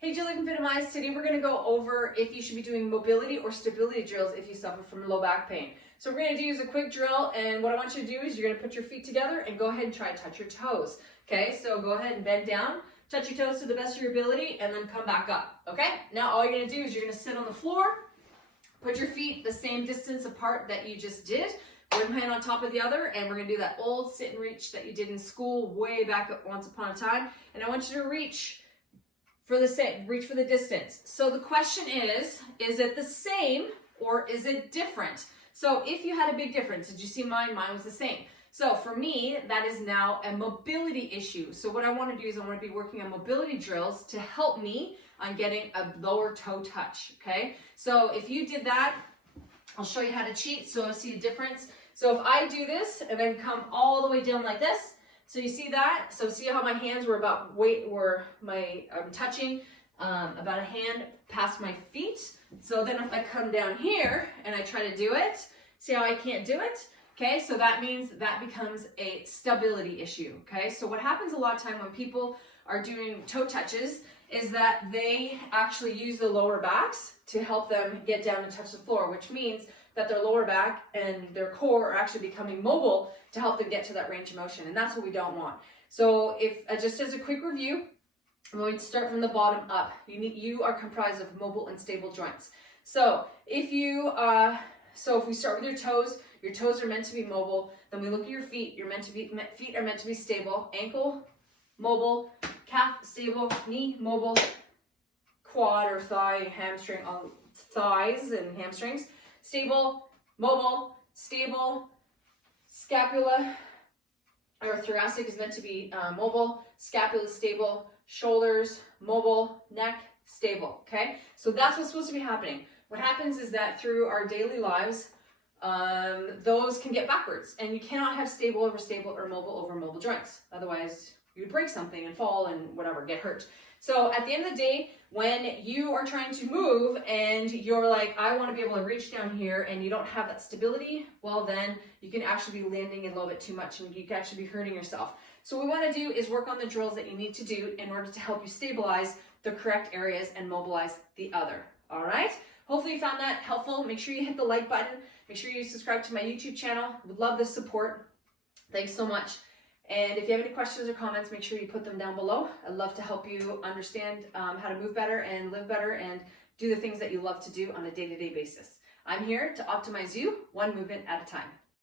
Hey, Julie from Fit and Wise. Today we're going to go over if you should be doing mobility or stability drills if you suffer from low back pain. So what we're going to do is a quick drill, and what I want you to do is you're going to put your feet together and go ahead and try to touch your toes. Okay, so go ahead and bend down, touch your toes to the best of your ability, and then come back up. Okay, now all you're going to do is you're going to sit on the floor, put your feet the same distance apart that you just did, one hand on top of the other, and we're going to do that old sit and reach that you did in school way back once upon a time. And I want you to reach for the distance. So the question is it the same or is it different? So if you had a big difference, did you see mine? Mine was the same. So for me, that is now a mobility issue. So what I want to do is I want to be working on mobility drills to help me on getting a lower toe touch, okay? So if you did that, I'll show you how to cheat so I see a difference. So if I do this and then come all the way down like this, so you see that? So see how my hands were about I'm touching about a hand past my feet. So then if I come down here and I try to do it, see how I can't do it? Okay, so that means that becomes a stability issue, okay? So what happens a lot of time when people are doing toe touches is that they actually use the lower backs to help them get down and touch the floor, which means that their lower back and their core are actually becoming mobile to help them get to that range of motion, and that's what we don't want. So if just as a quick review, I'm going to start from the bottom up. You are comprised of mobile and stable joints. So if we start with your toes are meant to be mobile. Then we look at your feet. Feet are meant to be stable. Ankle mobile, calf stable, knee mobile, quad or thigh, hamstring, thighs and hamstrings stable, mobile, stable. Scapula or thoracic is meant to be mobile. Scapula stable. Shoulders mobile. Neck stable. Okay, so that's what's supposed to be happening. What happens is that through our daily lives, those can get backwards, and you cannot have stable over stable or mobile over mobile joints. Otherwise, you'd break something and fall and whatever, get hurt. So at the end of the day, when you are trying to move and you're like, I want to be able to reach down here, and you don't have that stability, well then you can actually be landing a little bit too much and you can actually be hurting yourself. So what we want to do is work on the drills that you need to do in order to help you stabilize the correct areas and mobilize the other. All right? Hopefully you found that helpful. Make sure you hit the like button. Make sure you subscribe to my YouTube channel. Would love the support. Thanks so much. And if you have any questions or comments, make sure you put them down below. I'd love to help you understand how to move better and live better and do the things that you love to do on a day-to-day basis. I'm here to optimize you one movement at a time.